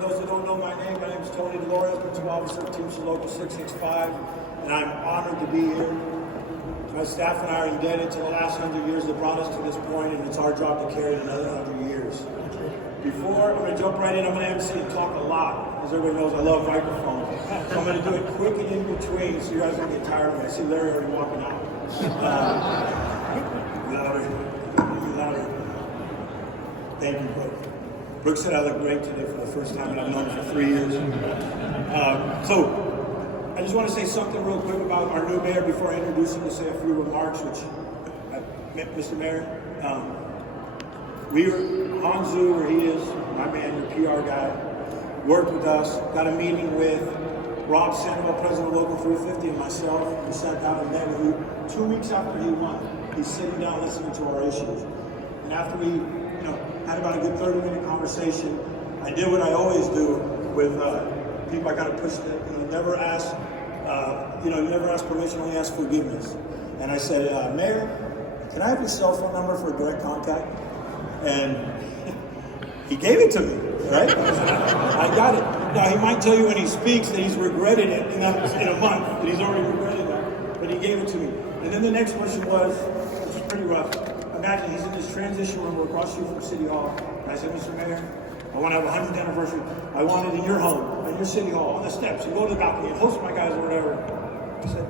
those that don't know my name is Tony Delores, Principal Officer of Teamsters Local 665, and I'm honored to be here. My staff and I are indebted to the last 100 years that brought us to this point, and it's our job to carry it another 100 years. Before, I'm going to jump right in. I'm going to MC and talk a lot. As everybody knows, I love microphones. So I'm going to do it quick and in between, so you guys don't get tired of me. I see Larry already walking out. Louder. Thank you, Brooke. Brooke said I look great today for the first time, and I've known her for 3 years. So I just want to say something real quick about our new mayor before I introduce him, to say a few remarks, which, Mr. Mayor, Hanzu, where he is, my man, your PR guy, worked with us, got a meeting with Rob Sandoval, president of Local 350, and myself. We sat down and met with you 2 weeks after he won. He's sitting down listening to our issues. And after we had about a good 30-minute conversation, I did what I always do with people. I got to push them, never ask, never ask permission, only ask forgiveness. And I said, Mayor, can I have your cell phone number for direct contact? And he gave it to me, right? I got it. Now, he might tell you when he speaks that he's regretted it in a month, that he's already regretted that, but he gave it to me. And then the next question was, which is pretty rough. Imagine he's in this transition room, we're across the street from City Hall, and I said, Mr. Mayor, I want to have a 100th anniversary. I want it in your home, in your City Hall, on the steps. You go to the balcony and host my guys or whatever. I said,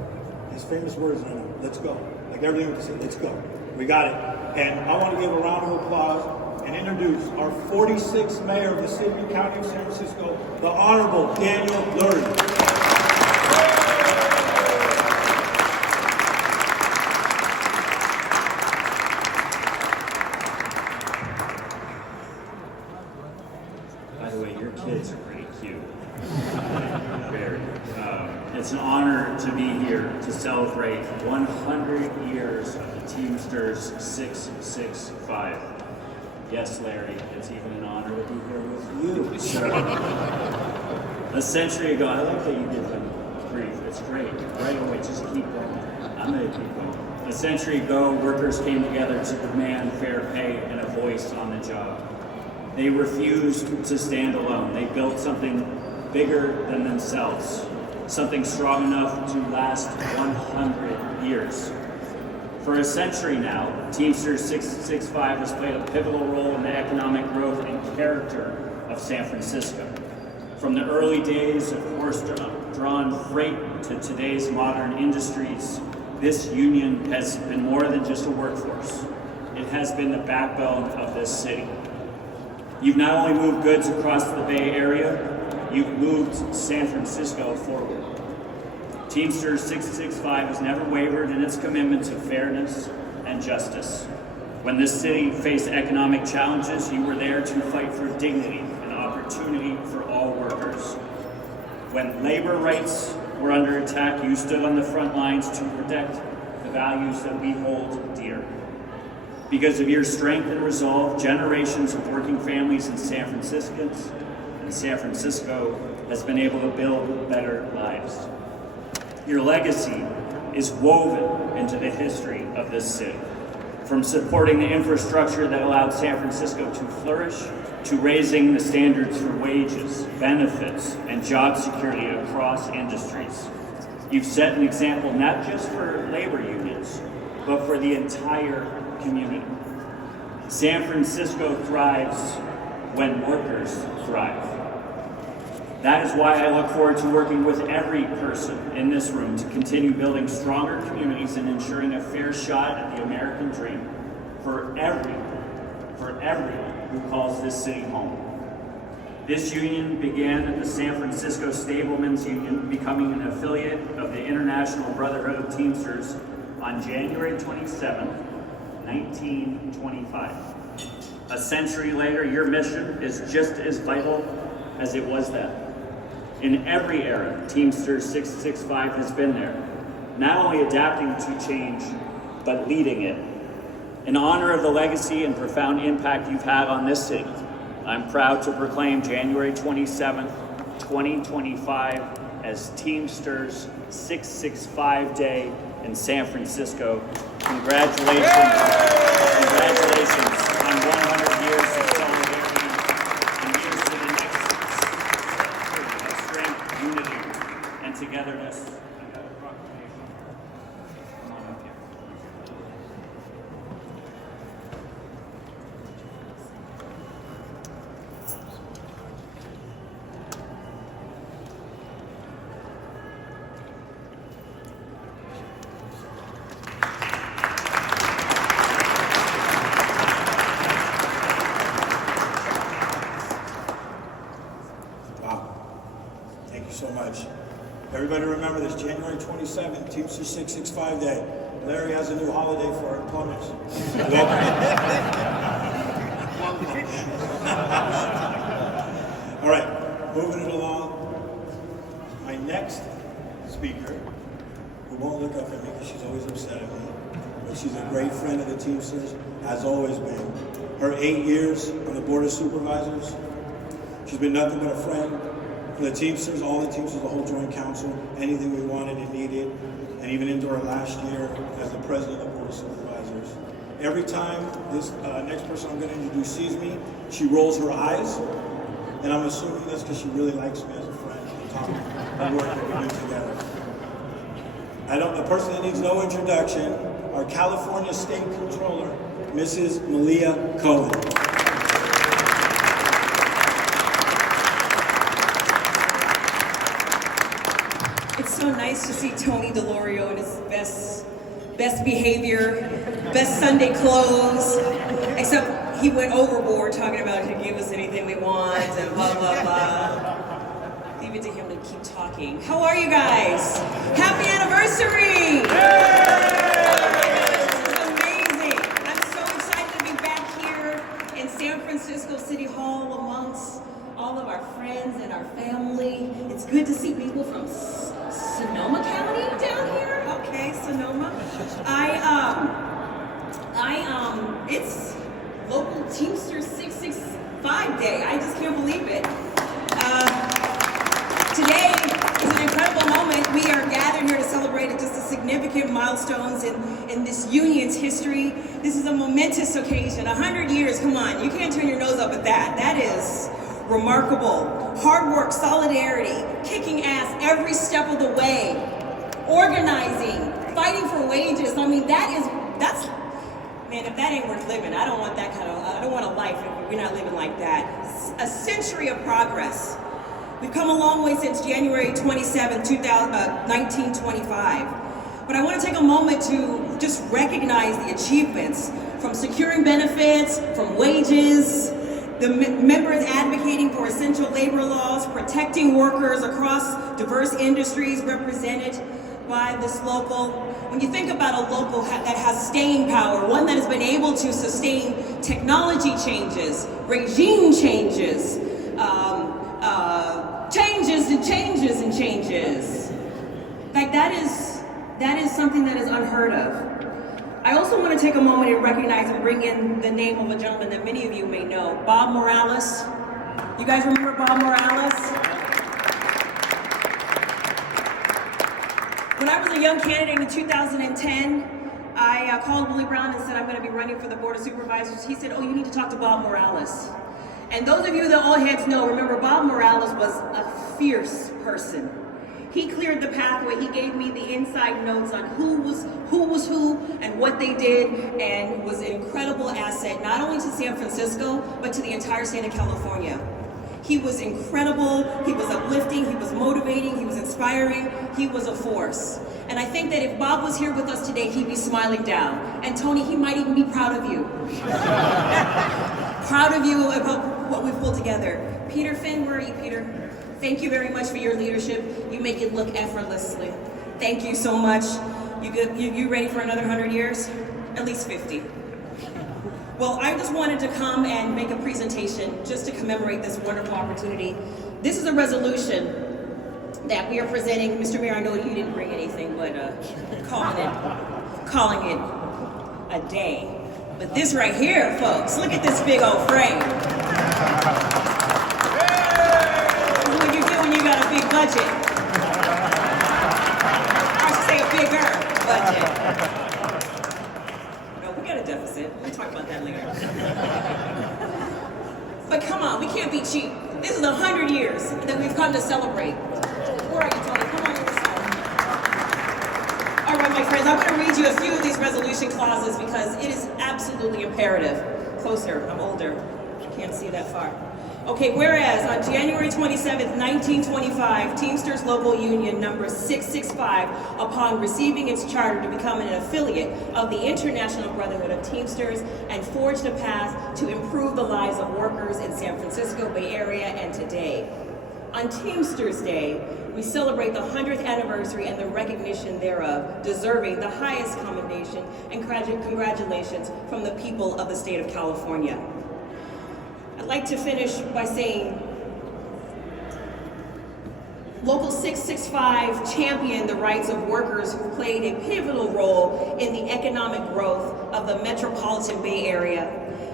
his famous words, I know, let's go. Like everything we said, let's go. We got it. And I want to give a round of applause and introduce our 46th mayor of the city and county of San Francisco, the Honorable Daniel Lurie. Kids are pretty cute. Very. It's an honor to be here to celebrate 100 years of the Teamsters 665. Yes, Larry, it's even an honor to be here with you. So, a century ago, I like that you did them brief. It's great. Right away, just keep going. I'm going to keep going. A century ago, workers came together to demand fair pay and a voice on the job. They refused to stand alone. They built something bigger than themselves, something strong enough to last 100 years. For a century now, Teamsters 665 has played a pivotal role in the economic growth and character of San Francisco. From the early days of horse-drawn freight to today's modern industries, this union has been more than just a workforce. It has been the backbone of this city. You've not only moved goods across the Bay Area, you've moved San Francisco forward. Teamsters 665 has never wavered in its commitment to fairness and justice. When this city faced economic challenges, you were there to fight for dignity and opportunity for all workers. When labor rights were under attack, you stood on the front lines to protect the values that we hold dear. Because of your strength and resolve, generations of working families in San Francisco has been able to build better lives. Your legacy is woven into the history of this city. From supporting the infrastructure that allowed San Francisco to flourish, to raising the standards for wages, benefits, and job security across industries. You've set an example not just for labor unions, but for the entire community. San Francisco thrives when workers thrive. That is why I look forward to working with every person in this room to continue building stronger communities and ensuring a fair shot at the American dream for everyone who calls this city home. This union began at the San Francisco Stablemen's Union, becoming an affiliate of the International Brotherhood of Teamsters on January 27th, 1925. A century later, your mission is just as vital as it was then. In every era, Teamsters 665 has been there, not only adapting to change, but leading it. In honor of the legacy and profound impact you've had on this city, I'm proud to proclaim January 27th, 2025 as Teamsters 665 Day in San Francisco. Congratulations. Congratulations on 100 years of solidarity and years to the next so much. Everybody remember this, January 27th, Teamsters 665 Day. Larry has a new holiday for our plumbers. All right, moving it along. My next speaker, who won't look up at me because she's always upset at me, but she's a great friend of the Teamsters, has always been. Her 8 years on the Board of Supervisors, she's been nothing but a friend for the Teamsters, all the Teamsters, the whole Joint Council, anything we wanted and needed, and even into her last year as the President of the Board of Supervisors. Every time this next person I'm going to introduce sees me, she rolls her eyes, and I'm assuming that's because she really likes me as a friend and talk the work that we do together. A person that needs no introduction, our California State Controller, Mrs. Malia Cohen. It's so nice to see Tony DeLorio in his best behavior, best Sunday clothes, except he went overboard talking about he can give us anything we want and blah, blah, blah. Leave it to him to keep talking. How are you guys? Happy anniversary! This is amazing. I'm so excited to be back here in San Francisco City Hall amongst all of our friends and our family. It's good to see people from Sonoma County down here. Okay, Sonoma. It's local Teamsters 665 Day. I just can't believe it. Today is an incredible moment. We are gathered here to celebrate just the significant milestones in this union's history. This is a momentous occasion. 100 years, come on, you can't turn your nose up at that. That is remarkable. Hard work, solidarity, kicking ass every step of the way, organizing, fighting for wages. I mean, man, if that ain't worth living, I don't want a life if we're not living like that. A century of progress. We've come a long way since January 27, 1925. But I want to take a moment to just recognize the achievements from securing benefits, from wages, the members advocating for essential labor laws, protecting workers across diverse industries represented by this local. When you think about a local that has staying power, one that has been able to sustain technology changes, regime changes, changes and changes. Like that is something that is unheard of. I also want to take a moment and recognize and bring in the name of a gentleman that many of you may know, Bob Morales. You guys remember Bob Morales? When I was a young candidate in 2010, I called Willie Brown and said, I'm going to be running for the Board of Supervisors. He said, oh, you need to talk to Bob Morales. And those of you that all heads know, remember Bob Morales was a fierce person. He cleared the pathway. He gave me the inside notes on who was who and what they did, and was an incredible asset, not only to San Francisco, but to the entire state of California. He was incredible, he was uplifting, he was motivating, he was inspiring, he was a force. And I think that if Bob was here with us today, he'd be smiling down. And Tony, he might even be proud of you. Proud of you about what we've pulled together. Peter Finn, where are you, Peter? Thank you very much for your leadership. You make it look effortlessly. Thank you so much. You ready for another 100 years? At least 50. Well, I just wanted to come and make a presentation just to commemorate this wonderful opportunity. This is a resolution that we are presenting. Mr. Mayor, I know you didn't bring anything, but calling it a day. But this right here, folks, look at this big old frame. What you do when you got a big budget. I should say a bigger budget. No, we got a deficit. We'll talk about that later. But come on, we can't be cheap. This is 100 years that we've come to celebrate. Where are you, Tony? Come on inside. All right, my friends, I'm going to read you a few of these resolution clauses because it is absolutely imperative. Closer, I'm older. Can't see that far. Okay, whereas on January 27th, 1925, Teamsters Local Union number 665, upon receiving its charter to become an affiliate of the International Brotherhood of Teamsters and forged a path to improve the lives of workers in San Francisco Bay Area and today. On Teamsters Day, we celebrate the 100th anniversary and the recognition thereof, deserving the highest commendation and congratulations from the people of the state of California. I'd like to finish by saying Local 665 championed the rights of workers who played a pivotal role in the economic growth of the metropolitan Bay Area.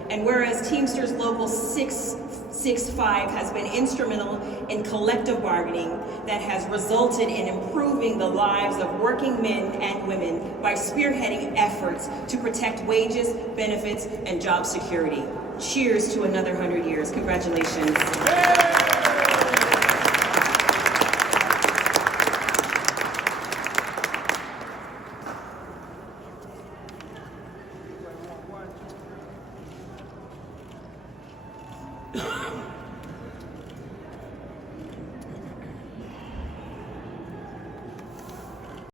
And whereas Teamsters Local 665 has been instrumental in collective bargaining that has resulted in improving the lives of working men and women by spearheading efforts to protect wages, benefits, and job security. Cheers to another 100 years. Congratulations. One.